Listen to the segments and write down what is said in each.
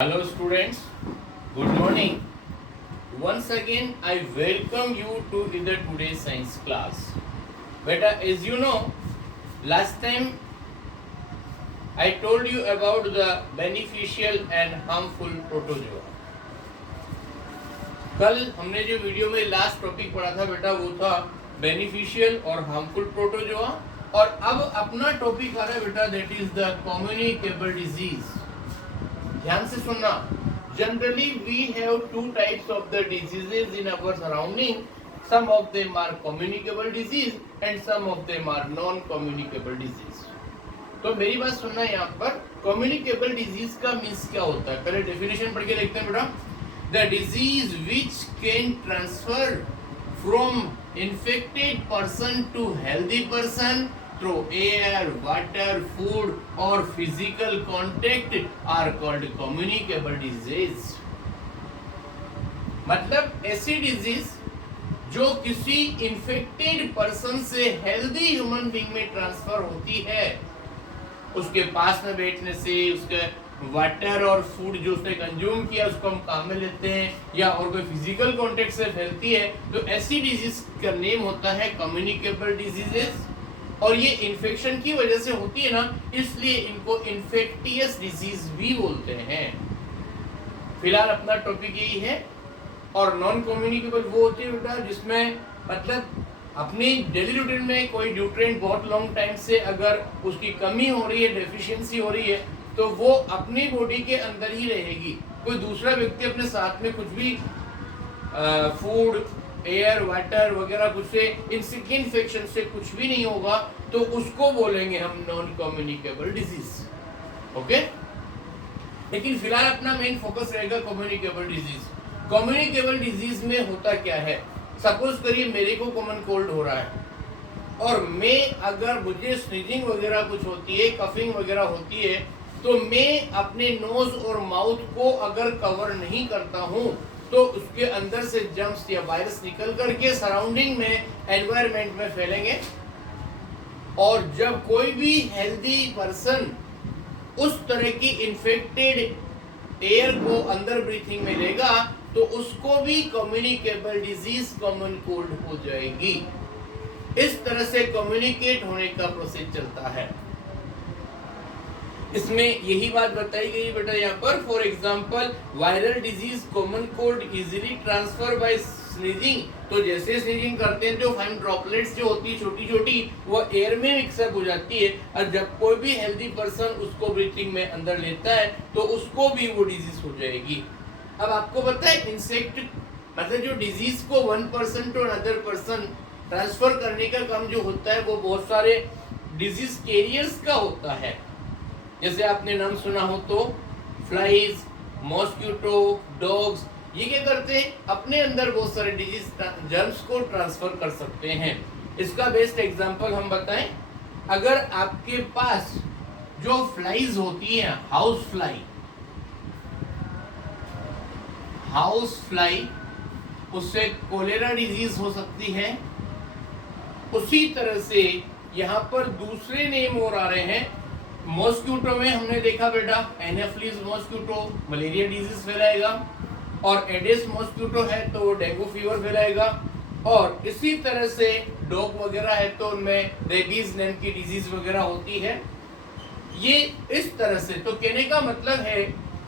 Hello students, good morning. Once again I welcome you to the today's science class. Beta, as you know, last time I told you about the beneficial and harmful protozoa. कल हमने जो video में last topic पढ़ा था बेटा वो था beneficial और हार्मफुल प्रोटोजोआ, और अब अपना टॉपिक आ रहा है बेटा that is the communicable disease. ध्यान से सुनना. Generally we have two types of the diseases in our surrounding. Some of them are communicable disease and some of them are non communicable disease. तो मेरी बात सुनना, यहाँ पर कम्युनिकेबल डिजीज का मीन्स क्या होता है पहले डेफिनेशन पढ़ के देखते हैं बेटा. The disease which can transfer from infected person to healthy person through air, water, food or physical contact are called communicable disease. मतलब ऐसी डिजीज जो किसी इन्फेक्टेड पर्सन से हेल्दी ह्यूमन बीइंग में ट्रांसफर होती है, उसके पास में बैठने से, उसके वाटर और फूड जो उसने कंज्यूम किया उसको हम काम में लेते हैं, या और कोई फिजिकल कांटेक्ट से फैलती है, तो ऐसी डिजीज का नेम होता है कम्युनिकेबल डिजीजेस. और ये इन्फेक्शन की वजह से होती है ना, इसलिए इनको इन्फेक्टियस डिजीज भी बोलते हैं. फिलहाल अपना टॉपिक यही है. और नॉन कम्युनिकेबल वो होती है बेटा जिसमें मतलब अपनी डेली रूटीन में कोई न्यूट्रिएंट बहुत लॉन्ग टाइम से अगर उसकी कमी हो रही है, डेफिशिएंसी हो रही है, तो वो अपनी बॉडी के अंदर ही रहेगी. कोई दूसरा व्यक्ति अपने साथ में कुछ भी फूड, एयर, वाटर वगैरह कुछ से इन्फेक्शन से कुछ भी नहीं होगा, तो उसको बोलेंगे हम नॉन कम्युनिकेबल डिजीज. ओके, लेकिन फिलहाल अपना मेन फोकस रहेगा कम्युनिकेबल डिजीज. कम्युनिकेबल डिजीज में होता क्या है, सपोज करिए मेरे को कॉमन कोल्ड हो रहा है और मैं अगर मुझे स्नीजिंग वगैरह कुछ होती है, कफिंग वगैरह होती है, तो मैं अपने नोज और माउथ को अगर कवर नहीं करता हूं तो उसके अंदर से जर्म्स या वायरस निकल करके सराउंडिंग में, एनवायरनमेंट में फैलेंगे. और जब कोई भी हेल्दी पर्सन उस तरह की इन्फेक्टेड एयर को अंदर ब्रीथिंग में लेगा तो उसको भी कम्युनिकेबल डिजीज, कॉमन कोल्ड हो जाएगी. इस तरह से कम्युनिकेट होने का प्रोसेस चलता है. इसमें यही बात बताई गई बेटा यहाँ पर. For example viral disease common cold easily transfer by sneezing. तो जैसे स्नीजिंग करते हैं जो फाइन ड्रॉपलेट्स जो होती है छोटी छोटी, वो एयर में मिक्सअप हो जाती है, और जब कोई भी हेल्दी पर्सन उसको ब्रीथिंग में अंदर लेता है तो उसको भी वो डिजीज हो जाएगी. अब आपको पता है इंसेक्ट मतलब जो डिजीज को one person to another person transfer करने का काम जो होता है वो बहुत सारे डिजीज कैरियर्स का होता है. जैसे आपने नाम सुना हो तो फ्लाइज, मॉस्किटो, डॉग्स, ये क्या करते हैं अपने अंदर बहुत सारे डिजीज जर्म्स को ट्रांसफर कर सकते हैं. इसका बेस्ट एग्जांपल हम बताएं, अगर आपके पास जो फ्लाइज होती है, हाउस फ्लाई, उससे कोलेरा डिजीज हो सकती है. उसी तरह से यहाँ पर दूसरे नेम और आ रहे हैं. मॉस्किटो में हमने देखा बेटा एनाफिलिस मॉस्किटो मलेरिया डिजीज फैलाएगा, और एडिस मॉस्किटो है तो वो डेंगू फीवर फैलाएगा, और इसी तरह से डॉग वगैरह है तो उनमें रेबीज नेम की डिजीज वगैरह होती है. ये इस तरह से. तो कहने का मतलब है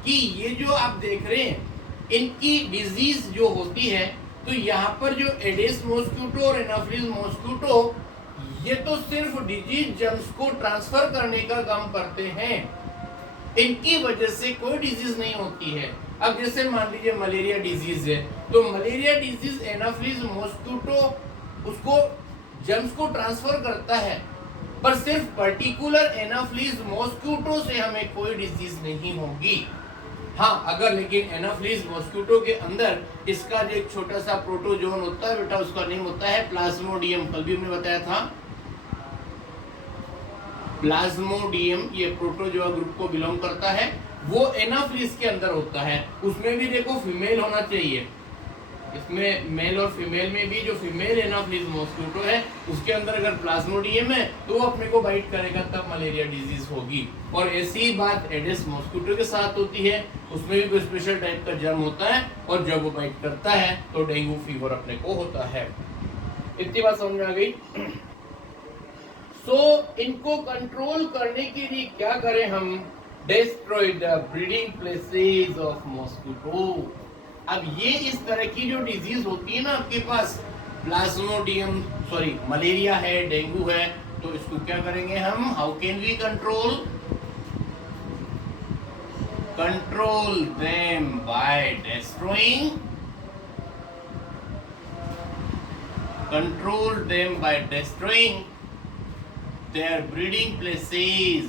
कि ये जो आप देख रहे हैं इनकी डिजीज जो होती है, तो यहाँ पर जो एडिस मॉस्किटो और एनाफिलिस मॉस्किटो ये तो सिर्फ डिजीज जर्म्स को ट्रांसफर करने का काम करते हैं, इनकी वजह से कोई डिजीज नहीं होती है. अब जैसे मान लीजिए मलेरिया डिजीज है, तो मलेरिया डिजीज एनाफिलिस मॉस्किटो उसको जर्म्स को ट्रांसफर करता है, पर सिर्फ पर्टिकुलर एनाफिलिस मॉस्किटो से हमें कोई डिजीज नहीं होगी. हाँ, अगर लेकिन एनाफिलिस मॉस्किटो के अंदर इसका जो एक छोटा सा प्रोटोजोन होता है बेटा, उसका नेम होता है प्लाज्मोडियम. कल भी हमने बताया था प्लाज्मोडियम, ये प्रोटोजोआ ग्रुप को बिलोंग करता है. वो एनाफिलिस के अंदर होता है. उसमें भी देखो फीमेल होना चाहिए. इसमें मेल और फीमेल में भी जो फीमेल एनाफिलीज मॉस्किटो है उसके अंदर अगर प्लाज्मोडियम है तो वो अपने को बाइट करेगा तब मलेरिया डिजीज होगी। और ऐसी ही बात एडिस मॉस्किटो के साथ होती है, उसमें भी कोई स्पेशल टाइप का जर्म होता है और जब वो बाइट करता है तो डेंगू फीवर अपने को होता है। इतनी बात समझ में आ गई। इनको कंट्रोल करने के लिए क्या करें हम? Destroy the breeding places of mosquito. अब ये इस तरह की जो डिजीज होती है ना आपके पास, प्लाज्मोडियम मलेरिया है, डेंगू है, तो इसको क्या करेंगे हम? How can we control them? By destroying their breeding places.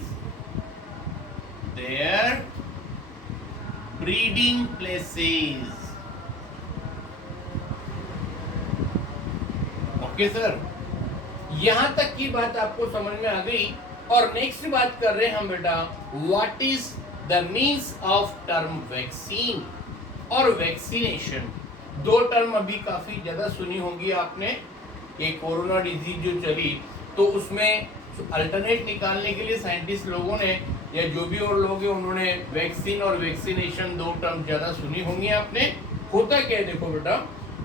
Okay sir, यहां तक की बात आपको समझ में आ गई। और नेक्स्ट बात कर रहे हैं हम बेटा, what is the means of term vaccine और वैक्सीनेशन। दो टर्म अभी काफी ज्यादा सुनी होंगी आपने। ये कोरोना डिजीज जो चली तो उसमें अल्टरनेट निकालने के लिए साइंटिस्ट लोगों ने या जो भी और लोग हैं उन्होंने वैक्सीन और वैक्सीनेशन दो टर्म ज्यादा सुनी होंगी आपने। होता क्या है देखो बेटा,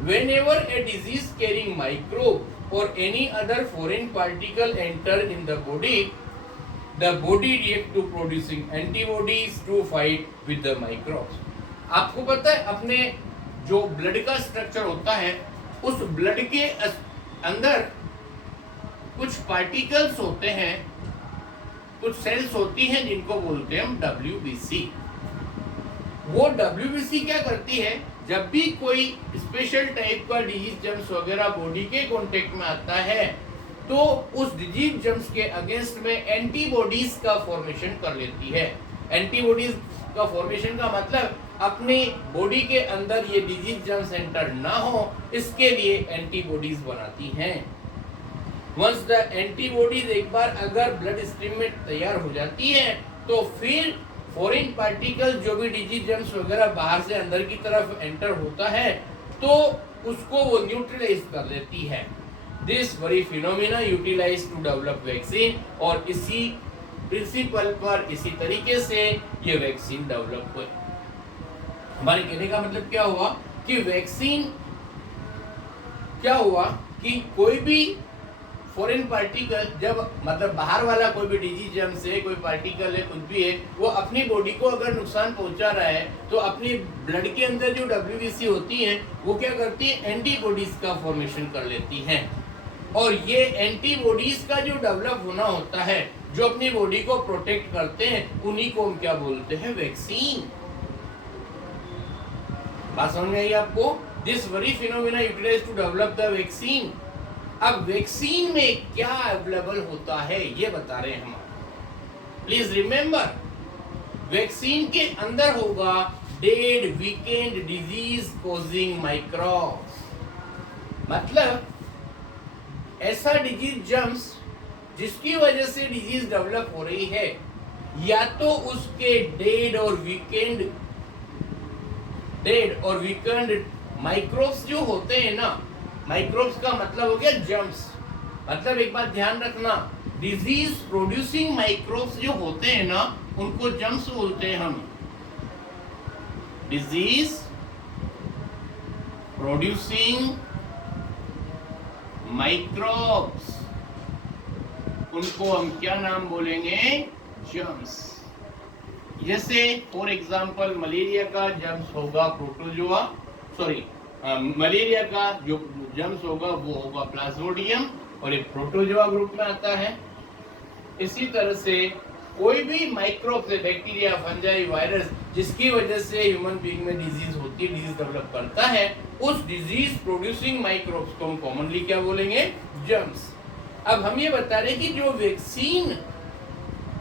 whenever a disease carrying microbe or any other foreign particle enter in the body react to producing antibodies to fight with the microbes। आपको पता है अपने जो ब्लड का स्ट्रक्चर होता है उस ब्लड के अंदर कुछ पार्टिकल्स होते हैं, कुछ सेल्स होती हैं जिनको बोलते हैं हम WBC। वो WBC क्या करती है, जब भी कोई स्पेशल टाइप का डिजीज जर्म्स वगैरह बॉडी के कांटेक्ट में आता है तो उस डिजीज जर्म्स के अगेंस्ट में एंटीबॉडीज का फॉर्मेशन कर लेती है। एंटीबॉडीज का फॉर्मेशन का मतलब अपने बॉडी के अंदर ये डिजीज जर्म्स एंटर ना हो इसके लिए एंटीबॉडीज बनाती हैं। वंस द एंटीबॉडीज एक बार अगर ब्लड स्ट्रीम में तैयार हो जाती है तो फिर फॉरेन पार्टिकल जो भी डिजीज जर्म्स वगैरह बाहर से अंदर की तरफ एंटर होता है तो उसको वो न्यूट्रलाइज कर लेती है। This very phenomena utilise to develop vaccine. और इसी प्रिंसिपल पर, इसी तरीके से ये वैक्सीन डेवलप हुए। हमारे कहने का मतलब क्या हुआ कि वैक्सीन क्या हुआ कि कोई भी फॉरेन पार्टिकल, जब मतलब बाहर वाला कोई भी डिजीज जर्म से कोई पार्टिकल है कुछ भी है वो अपनी बॉडी को अगर नुकसान पहुंचा रहा है तो अपनी ब्लड के अंदर जो WBC होती है वो क्या करती है, एंटीबॉडीज का फॉर्मेशन कर लेती हैं। और ये एंटीबॉडीज का जो डेवलप होना होता है जो अपनी बॉडी को प्रोटेक्ट करते हैं उन्हीं को हम क्या बोलते हैं, वैक्सीन। बात समझ में आई आपको? This very phenomena utilise to develop the vaccine. अब वैक्सीन में क्या अवेलेबल होता है ये बता रहे हैं हम। प्लीज रिमेंबर, वैक्सीन के अंदर होगा dead weekend disease causing microbes. मतलब ऐसा डिजीज जर्म्स जिसकी वजह से डिजीज डेवलप हो रही है, या तो उसके डेड और वीकेंड माइक्रोब्स जो होते हैं ना, माइक्रोब्स का मतलब हो गया जर्म्स। मतलब एक बात ध्यान रखना, डिजीज प्रोड्यूसिंग माइक्रोब्स जो होते हैं ना उनको जर्म्स बोलते हैं हम। डिजीज प्रोड्यूसिंग माइक्रोब्स, उनको हम क्या नाम बोलेंगे, जर्म्स। जैसे फॉर एग्जांपल मलेरिया का जर्म्स होगा प्रोटोजोआ, मलेरिया का जो जर्म्स होगा वो होगा प्लाज्मोडियम और ये प्रोटोजोआ ग्रुप में आता है। इसी तरह से कोई भी माइक्रोब से, बैक्टीरिया, फंजाई, वायरस जिसकी वजह से ह्यूमन बीइंग में डिजीज होती है, डिजीज डेवलप करता है, उस डिजीज प्रोड्यूसिंग माइक्रोब्स को हम कॉमनली क्या बोलेंगे, जर्म्स। अब हम ये बता रहे कि जो वैक्सीन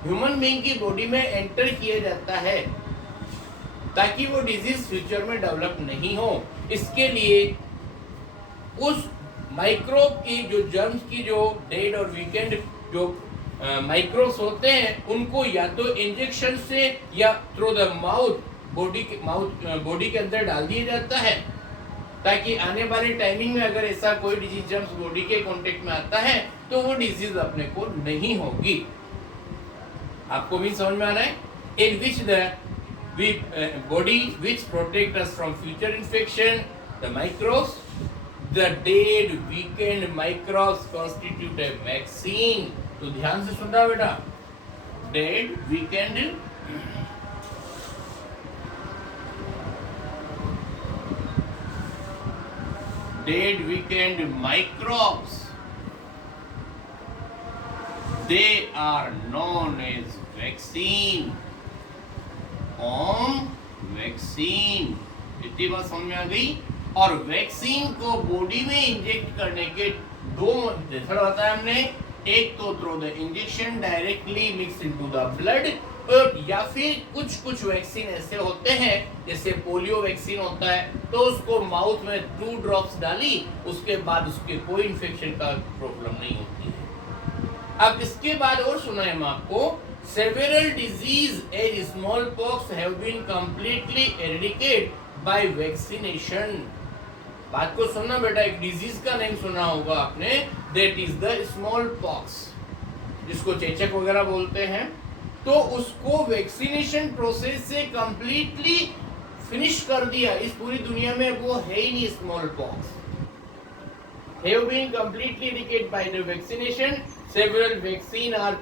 ह्यूमन बीइंग की बॉडी में एंटर किया जाता है ताकि वो डिजीज फ्यूचर में डेवलप नहीं हो, इसके लिए उस माइक्रोब की जो जर्म्स की जो डेड और वीकेंड जो माइक्रोब्स होते हैं उनको या तो इंजेक्शन से या थ्रू द माउथ बॉडी के अंदर डाल दिया जाता है। ताकि आने वाले टाइमिंग में अगर ऐसा कोई डिजीज जर्म्स बॉडी के कांटेक्ट में आता है तो वो डिजीज अपने को नहीं होगी। आपको भी समझ में आ रहा है? In which the body which protect us from future infection, the microbes, the dead weakened microbes constitute a vaccine. तो ध्यान से सुनना बेटा, dead weakened dead weakened microbes, they are known as vaccine। Vaccine, इतनी बात समझ में आ गई। और वैक्सीन को बॉडी में इंजेक्ट करने के दो मेथड बताया हमने, एक तो through the injection directly mix into the blood, या फिर कुछ वैक्सीन ऐसे होते हैं जैसे पोलियो वैक्सीन होता है तो उसको माउथ में 2 ड्रॉप्स डाली, उसके बाद उसके कोई इन्फेक्शन का प्रॉब्लम नहीं होती है। अब इसके बाद और सुनाए हम आपको, several disease as smallpox have been completely eradicated by vaccination. बात को सुनना बेटा, एक डिजीज का नेम सुना होगा आपने, that is the small pox, जिसको चेचक वगैरह बोलते हैं। तो उसको वैक्सीनेशन प्रोसेस से कंप्लीटली फिनिश कर दिया। इस पूरी दुनिया में वो है ही नहीं smallpox. Have been completely eradicated by the vaccination, several vaccine are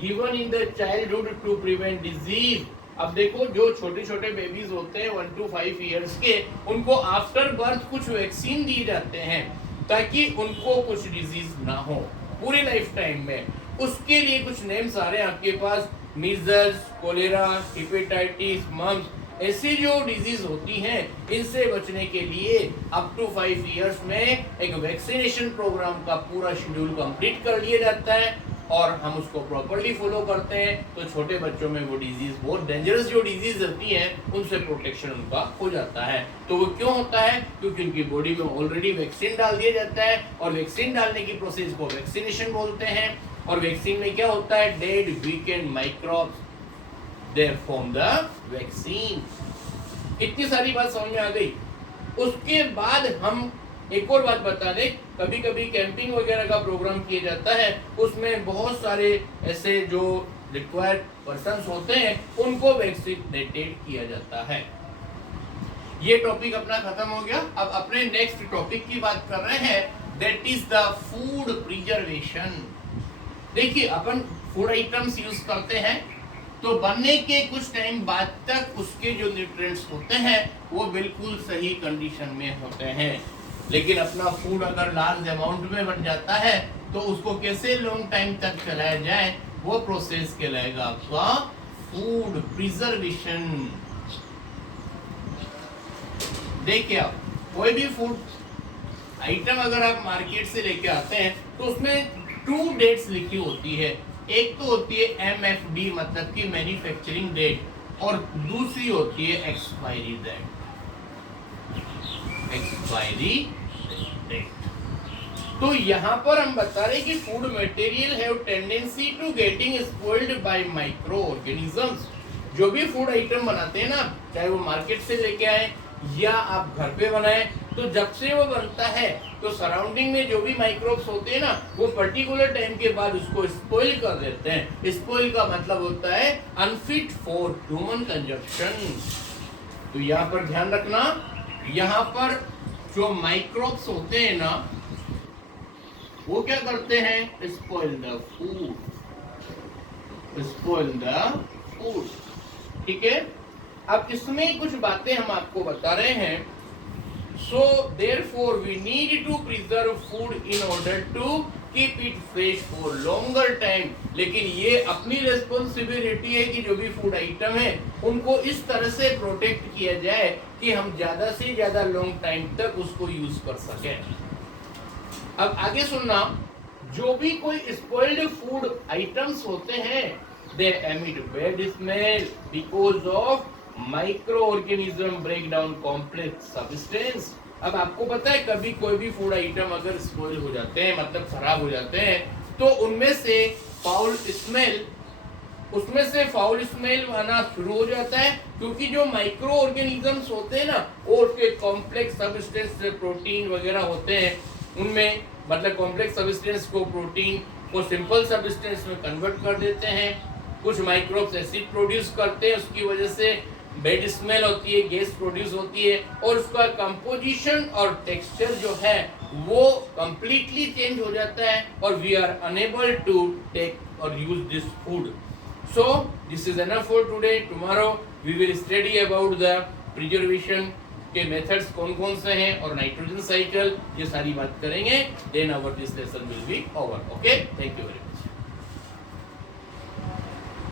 given in the childhood to prevent disease. अब देखो, जो छोटे छोटे बेबीज होते हैं 1 to 5 इयर्स के, उनको आफ्टर बर्थ कुछ वैक्सीन दिए जाते हैं ताकि उनको कुछ डिजीज ना हो पूरी लाइफ टाइम में। उसके लिए कुछ नेम्स आ रहे हैं आपके पास, मीजल्स, कोलेरा, हेपेटाइटिस, मम्स, ऐसी जो डिजीज होती हैं इनसे बचने के लिए अप टू 5 इयर्स में एक वैक्सीनेशन प्रोग्राम का पूरा शेड्यूल कंप्लीट कर लिया जाता है और हम उसको प्रॉपर्ली फॉलो करते हैं। तो छोटे बच्चों में वो डिजीज, बहुत डेंजरस जो डिजीज होती हैं, उनसे प्रोटेक्शन उनका हो जाता है। तो वो क्यों होता है? क्योंकि उनकी बॉडी में ऑलरेडी वैक्सीन डाल दिया जाता है और वैक्सीन डालने की प्रोसेस को वैक्सीनेशन बोलते हैं। और वैक्सीन में क्या होता है? Dead weakened microbes, they form the vaccine. इतनी सारी बात समझ में आ गई। उसके बाद हम एक और बात बता दें, कभी कभी कैंपिंग वगैरह का प्रोग्राम किया जाता है, उसमें बहुत सारे ऐसे जो रिक्वायर्ड पर्सन्स होते हैं उनको वैक्सीनेटेड किया जाता है। ये टॉपिक अपना खत्म हो गया। अब अपने नेक्स्ट टॉपिक की बात कर रहे हैं, that is the food preservation. देखिए, अपन फूड आइटम्स यूज करते हैं तो बनने के कुछ टाइम बाद तक उसके जो न्यूट्रिएंट्स होते हैं वो बिल्कुल सही कंडीशन में होते हैं। लेकिन अपना फूड अगर लार्ज अमाउंट में बन जाता है तो उसको कैसे लॉन्ग टाइम तक चलाया जाए, वो प्रोसेस कहलाएगा आपका फूड प्रिजर्वेशन। देखिए, आप कोई भी फूड आइटम अगर आप मार्केट से लेके आते हैं तो उसमें 2 डेट्स लिखी होती है। एक तो होती है MFD मतलब कि मैन्युफैक्चरिंग डेट, और दूसरी होती है एक्सपायरी डेट। तो यहाँ पर हम बता रहे हैं कि food material have tendency to getting spoiled by microorganisms. जो भी फूड आइटम बनाते हैं ना, चाहे वो मार्केट से लेके आए या आप घर पे बनाए, तो जब से वो बनता है तो सराउंडिंग में जो भी माइक्रोब्स होते हैं ना, वो पर्टिकुलर टाइम के बाद उसको स्पॉइल कर देते हैं। स्पॉइल का मतलब होता है अनफिट फॉर ह्यूमन कंजप्शन। तो यहाँ पर ध्यान रखना, यहाँ पर जो माइक्रोब्स होते हैं ना, वो क्या करते हैं? Spoil the food, spoil the food. ठीक है, अब इसमें कुछ बातें हम आपको बता रहे हैं। So therefore we need to preserve food in order to keep it fresh for longer time। लेकिन ये अपनी रिस्पॉन्सिबिलिटी है कि जो भी फूड आइटम है उनको इस तरह से प्रोटेक्ट किया जाए कि हम ज्यादा से ज्यादा लॉन्ग टाइम तक उसको यूज कर सकें। अब आगे सुनना, जो भी कोई स्पॉइल्ड फूड आइटम्स होते हैं, they emit bad smell because of microorganism break down complex substance. अब आपको पता है, कभी कोई भी फूड आइटम अगर स्पॉइल हो जाते हैं मतलब खराब हो जाते हैं तो उनमें से फाउल स्मेल उसमें से फाउल स्मेल आना शुरू हो जाता है, क्योंकि जो माइक्रो ऑर्गेनिजम्स होते हैं ना, वो उसके कॉम्प्लेक्स सबस्टेंस प्रोटीन वगैरह होते हैं, उनमें मतलब कॉम्प्लेक्स सबस्टेंस को प्रोटीन को सिंपल सबस्टेंस में कन्वर्ट कर देते हैं। कुछ माइक्रोब्स एसिड प्रोड्यूस करते हैं, उसकी वजह से बैड स्मेल होती है, गैस प्रोड्यूस होती है, और उसका कंपोजिशन और टेक्सचर जो है वो कंप्लीटली चेंज हो जाता है, और we are enable to take और use this food. So this is enough for today. Tomorrow we will study about the preservation के मेथड्स कौन कौन से हैं, और नाइट्रोजन साइकिल, ये सारी बात करेंगे। Then our this lesson will be over. Okay, thank you very much.